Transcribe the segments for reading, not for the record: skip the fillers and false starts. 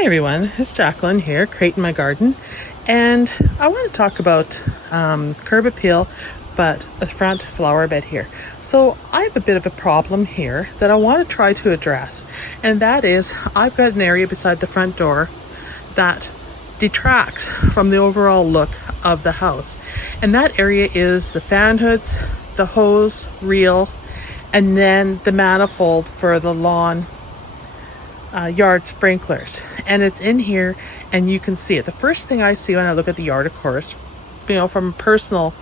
Hi everyone, it's Jacqueline here, creating my garden, and I want to talk about curb appeal, but a front flower bed here. So I have a bit of a problem here that I want to try to address, and that is I've got an area beside the front door that detracts from the overall look of the house, and that area is the fan hoods, the hose reel, and then the manifold for the lawn yard sprinklers. And it's in here and you can see it. The first thing I see when I look at the yard, of course, from a personal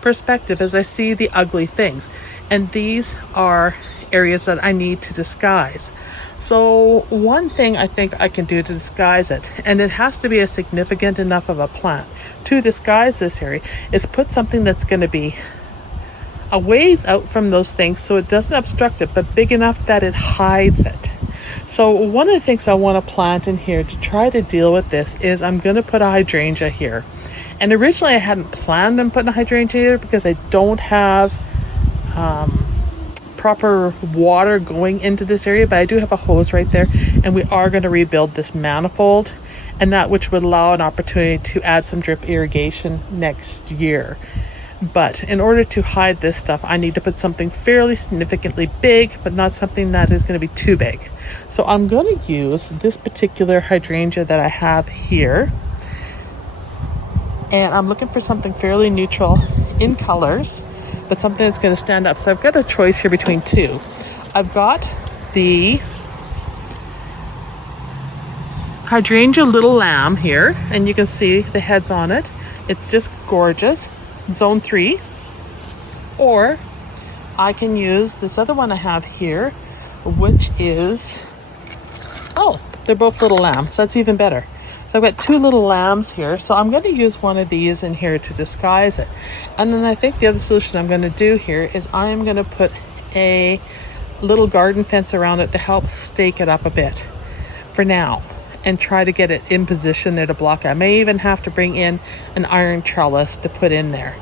perspective, is I see the ugly things, and these are areas that I need to disguise. So one thing I think I can do to disguise it, and it has to be a significant enough of a plant to disguise this area, is put something that's going to be a ways out from those things so it doesn't obstruct it, but big enough that it hides it. So one of the things I want to plant in here to try to deal with this is I'm going to put a hydrangea here. And originally I hadn't planned on putting a hydrangea here because I don't have proper water going into this area, but I do have a hose right there, and we are going to rebuild this manifold, and that which would allow an opportunity to add some drip irrigation next year. But in order to hide this stuff, I need to put something fairly significantly big, but not something that is going to be too big. So I'm going to use this particular hydrangea that I have here. And I'm looking for something fairly neutral in colors, but something that's going to stand up. So I've got a choice here between two. I've got the Hydrangea Little Lamb here, and you can see the heads on it. It's just gorgeous. Zone 3, or I can use this other one I have here, which is, they're both little lambs. That's even better. So I've got two little lambs here, so I'm going to use one of these in here to disguise it. And then I think the other solution I'm going to do here is I'm going to put a little garden fence around it to help stake it up a bit for now, and try to get it in position there to block it. I may even have to bring in an iron trellis to put in there.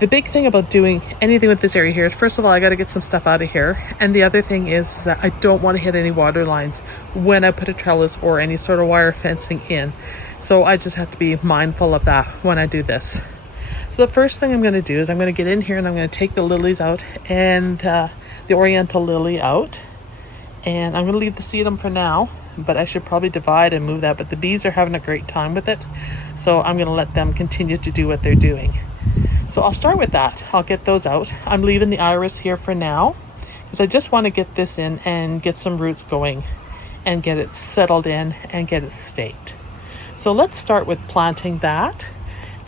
The big thing about doing anything with this area here is, first of all, I got to get some stuff out of here. And the other thing is that I don't want to hit any water lines when I put a trellis or any sort of wire fencing in. So I just have to be mindful of that when I do this. So the first thing I'm going to do is I'm going to get in here and I'm going to take the lilies out, and the oriental lily out. And I'm going to leave the sedum for now, but I should probably divide and move that. But the bees are having a great time with it, so I'm going to let them continue to do what they're doing. So I'll start with that. I'll get those out. I'm leaving the iris here for now because I just want to get this in and get some roots going and get it settled in and get it staked. So let's start with planting that,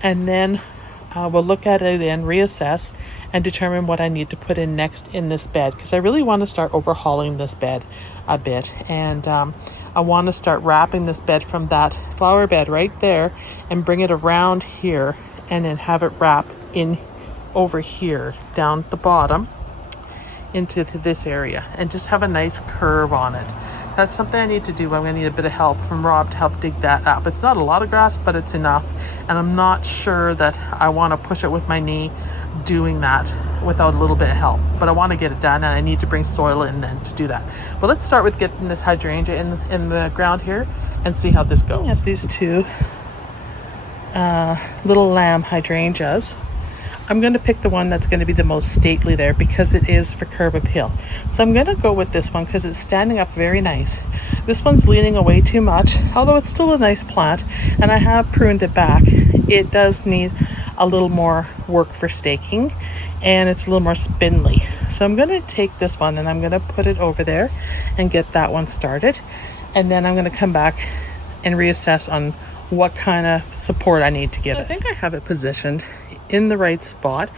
and then we'll look at it and reassess and determine what I need to put in next in this bed, because I really want to start overhauling this bed a bit, and I want to start wrapping this bed from that flower bed right there and bring it around here, and then have it wrap in over here down the bottom into this area and just have a nice curve on it. That's something I need to do. I'm going to need a bit of help from Rob to help dig that up. It's not a lot of grass, but it's enough. And I'm not sure that I want to push it with my knee doing that without a little bit of help. But I want to get it done, and I need to bring soil in then to do that. But let's start with getting this hydrangea in the ground here and see how this goes. At these two little lamb hydrangeas, I'm going to pick the one that's going to be the most stately there because it is for curb appeal. So I'm going to go with this one because it's standing up very nice. This one's leaning away too much, although it's still a nice plant, and I have pruned it back. It does need a little more work for staking, and it's a little more spindly. So I'm going to take this one and I'm going to put it over there and get that one started. And then I'm going to come back and reassess on what kind of support I need to give it. I think I have it positioned in the right spot.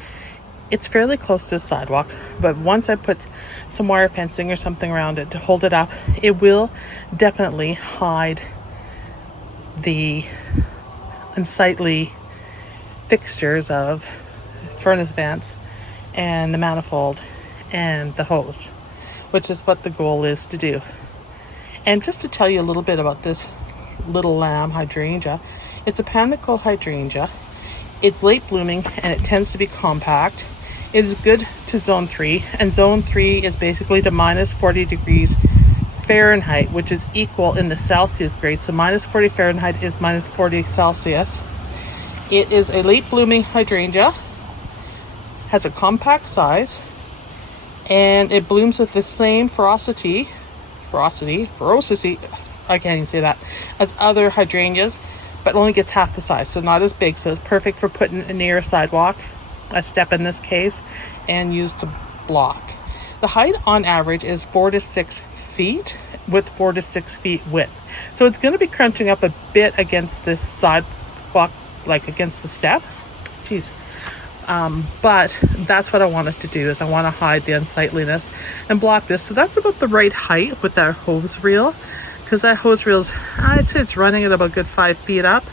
It's fairly close to the sidewalk, but once I put some wire fencing or something around it to hold it up, it will definitely hide the unsightly fixtures of furnace vents and the manifold and the hose, which is what the goal is to do. And just to tell you a little bit about this little lamb hydrangea, it's a panicle hydrangea. It's late blooming and it tends to be compact. It is good to zone 3, and zone 3 is basically to minus 40 degrees Fahrenheit, which is equal in the Celsius grade. So minus 40 Fahrenheit is minus 40 Celsius. It is a late blooming hydrangea, has a compact size, and it blooms with the same ferocity, I can't even say that, as other hydrangeas, but only gets half the size, so not as big. So it's perfect for putting it near a sidewalk, a step in this case, and used to block. The height on average is 4 to 6 feet with 4 to 6 feet width. So it's going to be crunching up a bit against this sidewalk, like against the step. Jeez. But that's what I wanted to do, is I want to hide the unsightliness and block this. So that's about the right height with that hose reel, because that hose reel's, I'd say it's running at about good 5 feet up.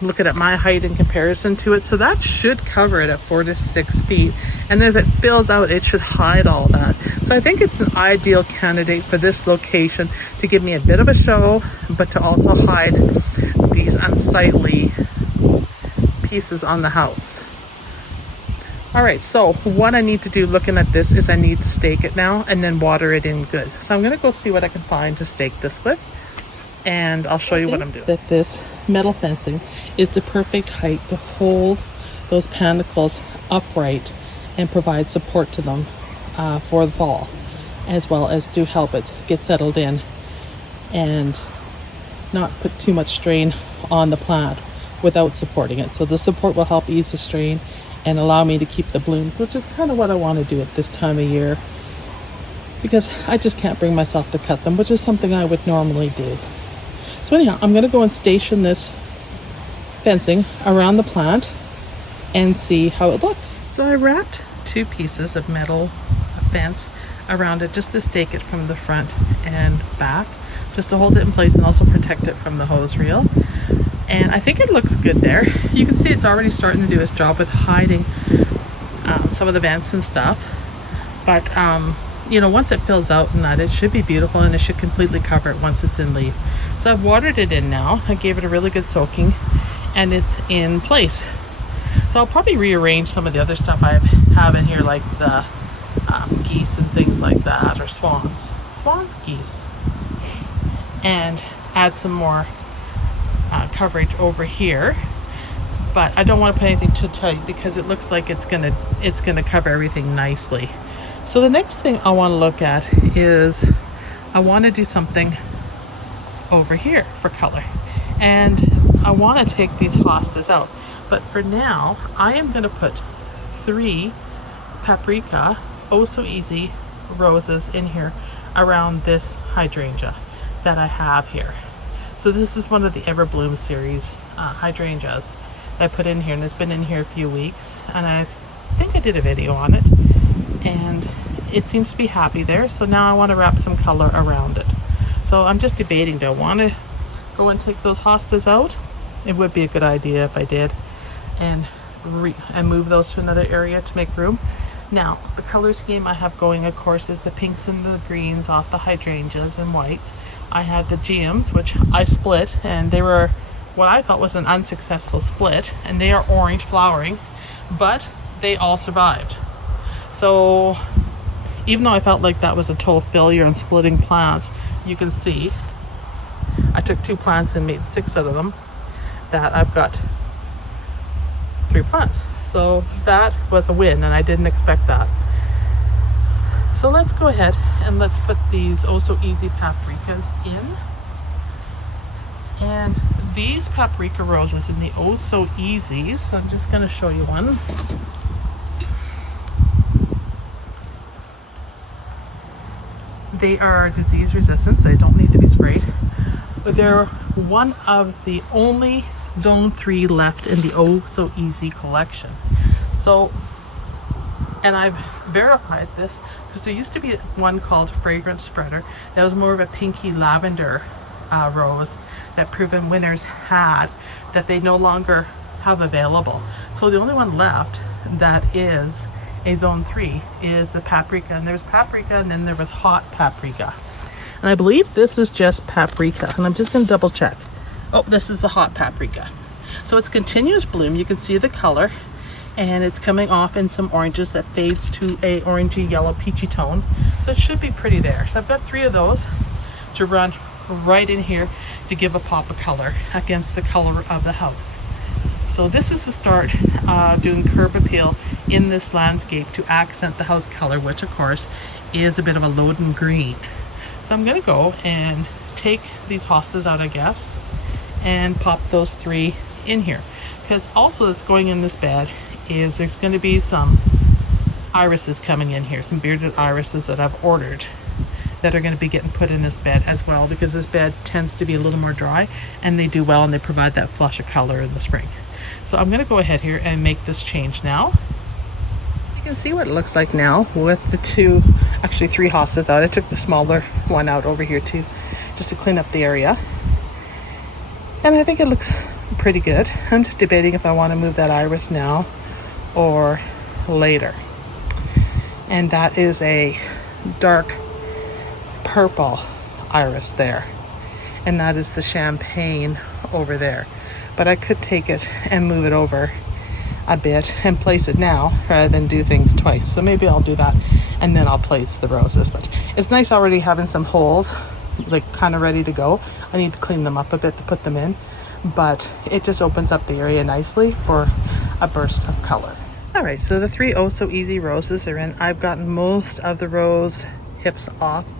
Looking at my height in comparison to it, so that should cover it at 4 to 6 feet, and if it fills out, it should hide all that. So I think it's an ideal candidate for this location to give me a bit of a show, but to also hide these unsightly pieces on the house. All right, so what I need to do looking at this is I need to stake it now and then water it in good. So I'm gonna go see what I can find to stake this with, and I'll show you what I'm doing. That this metal fencing is the perfect height to hold those panicles upright and provide support to them for the fall, as well as to help it get settled in and not put too much strain on the plant without supporting it. So the support will help ease the strain and allow me to keep the blooms, which is kind of what I want to do at this time of year, because I just can't bring myself to cut them, which is something I would normally do. So anyhow, I'm going to go and station this fencing around the plant and see how it looks. So I wrapped 2 pieces of metal fence around it just to stake it from the front and back, just to hold it in place and also protect it from the hose reel. And I think it looks good there. You can see it's already starting to do its job with hiding some of the vents and stuff. But you know, once it fills out and that, it should be beautiful, and it should completely cover it once it's in leaf. So I've watered it in now. I gave it a really good soaking, and it's in place. So I'll probably rearrange some of the other stuff I have in here, like the geese and things like that, or swans, geese, and add some more coverage over here. But I don't want to put anything too tight because it looks like it's gonna cover everything nicely. So the next thing I want to look at is I want to do something over here for color, and I want to take these hostas out. But for now, I am going to put 3 Paprika Oh So Easy roses in here around this hydrangea that I have here. So this is one of the Everbloom series hydrangeas that I put in here, and it's been in here a few weeks, and I think I did a video on it, and it seems to be happy there. So now I want to wrap some color around it. So I'm just debating, do I want to go and take those hostas out? It would be a good idea if I did, and move those to another area to make room. Now, the color scheme I have going, of course, is the pinks and the greens off the hydrangeas and whites. I had the geums, which I split, and they were what I thought was an unsuccessful split, and they are orange flowering, but they all survived. So even though I felt like that was a total failure in splitting plants, you can see I took 2 plants and made 6 out of them, that I've got 3 plants. So that was a win, and I didn't expect that. So let's go ahead and let's put these Oh So Easy paprikas in. And these paprika roses in the Oh So Easy, so I'm just going to show you one. They are disease resistant, so they don't need to be sprayed. But they're one of the only Zone 3 left in the Oh So Easy collection. So, and I've verified this because there used to be one called Fragrance Spreader that was more of a pinky lavender rose that proven winners had that they no longer have available. So the only one left that is a Zone 3 is the paprika, and there's paprika and then there was hot paprika. And I believe this is just paprika, and I'm just going to double check. Oh, this is the hot paprika. So it's continuous bloom. You can see the color, and it's coming off in some oranges that fades to a orangey yellow peachy tone. So it should be pretty there. So I've got 3 of those to run right in here to give a pop of color against the color of the house. So this is to start doing curb appeal in this landscape to accent the house color, which of course is a bit of a Loden green. So I'm gonna go and take these hostas out, I guess, and pop those 3 in here. Because also that's going in this bed is there's going to be some irises coming in here, some bearded irises that I've ordered that are going to be getting put in this bed as well, because this bed tends to be a little more dry and they do well and they provide that flush of color in the spring. So I'm going to go ahead here and make this change now. You can see what it looks like now with the 2, actually 3 hostas out. I took the smaller one out over here too, just to clean up the area. And I think it looks pretty good. I'm just debating if I want to move that iris now or later. And that is a dark purple iris there. And that is the champagne over there. But I could take it and move it over a bit and place it now rather than do things twice. So maybe I'll do that and then I'll place the roses. But it's nice already having some holes like kind of ready to go. I need to clean them up a bit to put them in, but it just opens up the area nicely for a burst of color. All right, so the 3 Oh So Easy roses are in. I've gotten most of the rose hips off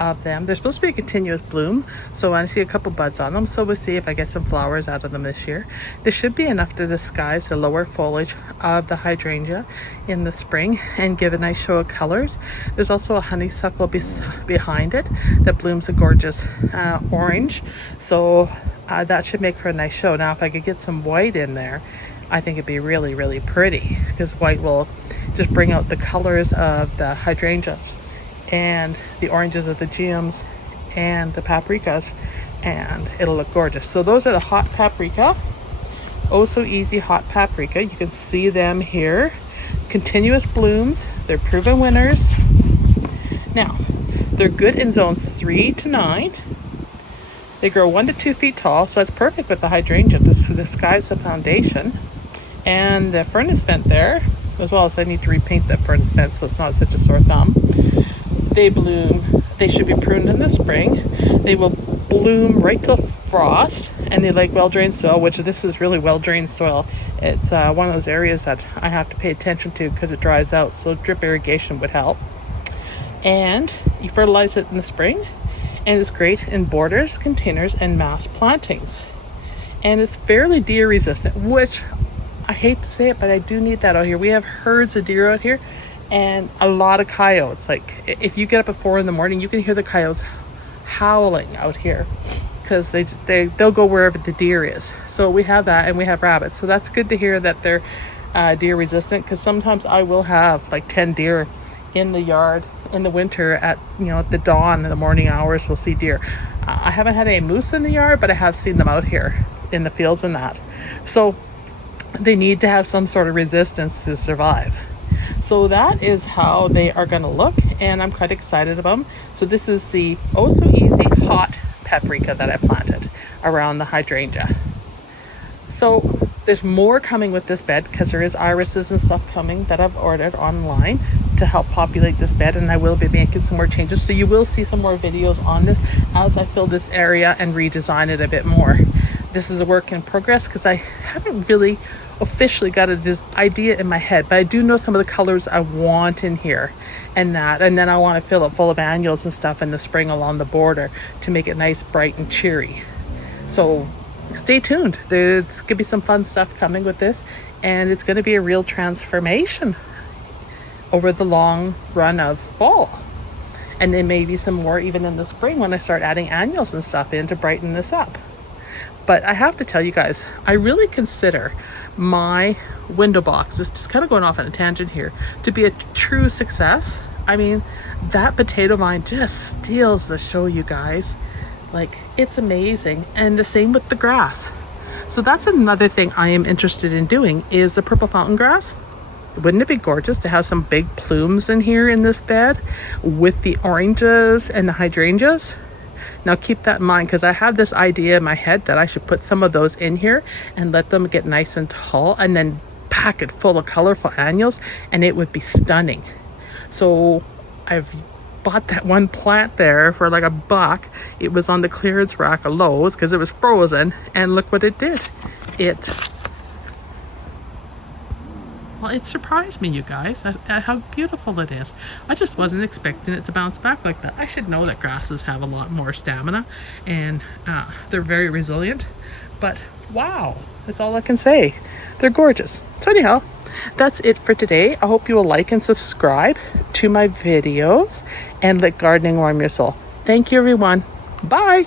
of them. They're supposed to be a continuous bloom, so I see a couple buds on them, so we'll see if I get some flowers out of them this year. There should be enough to disguise the lower foliage of the hydrangea in the spring and give a nice show of colors. There's also a honeysuckle behind it that blooms a gorgeous orange, so that should make for a nice show. Now if I could get some white in there, I think it'd be really, really pretty, because white will just bring out the colors of the hydrangeas and the oranges of the geums and the paprikas, and it'll look gorgeous. So those are the hot paprika, Oh So Easy hot paprika. You can see them here, continuous blooms. They're proven winners. Now they're good in zones 3 to 9. They grow 1 to 2 feet tall, so that's perfect with the hydrangea to disguise the foundation. And the furnace vent there, as well as I need to repaint that furnace vent so it's not such a sore thumb. They bloom, they should be pruned in the spring. They will bloom right till frost, and they like well-drained soil, which this is really well-drained soil. It's one of those areas that I have to pay attention to because it dries out, so drip irrigation would help. And you fertilize it in the spring, and it's great in borders, containers, and mass plantings. And it's fairly deer resistant, which I hate to say it, but I do need that out here. We have herds of deer out here and a lot of coyotes. Like if you get up at 4 in the morning, you can hear the coyotes howling out here because they'll go wherever the deer is. So we have that, and we have rabbits. So that's good to hear that they're deer resistant, because sometimes I will have like 10 deer in the yard in the winter at the dawn in the morning hours. We'll see deer. I haven't had any moose in the yard, but I have seen them out here in the fields and that. So they need to have some sort of resistance to survive. So that is how they are going to look, and I'm quite excited about them. So this is the Oh So Easy hot paprika that I planted around the hydrangea. So there's more coming with this bed, because there is irises and stuff coming that I've ordered online to help populate this bed, and I will be making some more changes. So you will see some more videos on this as I fill this area and redesign it a bit more. This is a work in progress because I haven't really officially got a idea in my head, but I do know some of the colors I want in here and then I want to fill it full of annuals and stuff in the spring along the border to make it nice, bright, and cheery. So stay tuned. There's gonna be some fun stuff coming with this, and it's going to be a real transformation over the long run of fall, and then maybe some more even in the spring when I start adding annuals and stuff in to brighten this up. But I have to tell you guys, I really consider my window box, just kind of going off on a tangent here, to be a true success. I mean, that potato vine just steals the show, you guys. Like, it's amazing. And the same with the grass. So that's another thing I am interested in doing, is the purple fountain grass. Wouldn't it be gorgeous to have some big plumes in here in this bed with the oranges and the hydrangeas? Now keep that in mind, because I have this idea in my head that I should put some of those in here and let them get nice and tall, and then packet full of colorful annuals and it would be stunning. So I've bought that one plant there for like $1. It was on the clearance rack of Lowe's because it was frozen, and look what it did. Well, it surprised me, you guys, at how beautiful it is. I just wasn't expecting it to bounce back like that. I should know that grasses have a lot more stamina, and they're very resilient. But wow, that's all I can say. They're gorgeous. So anyhow, that's it for today. I hope you will like and subscribe to my videos and let gardening warm your soul. Thank you, everyone. Bye.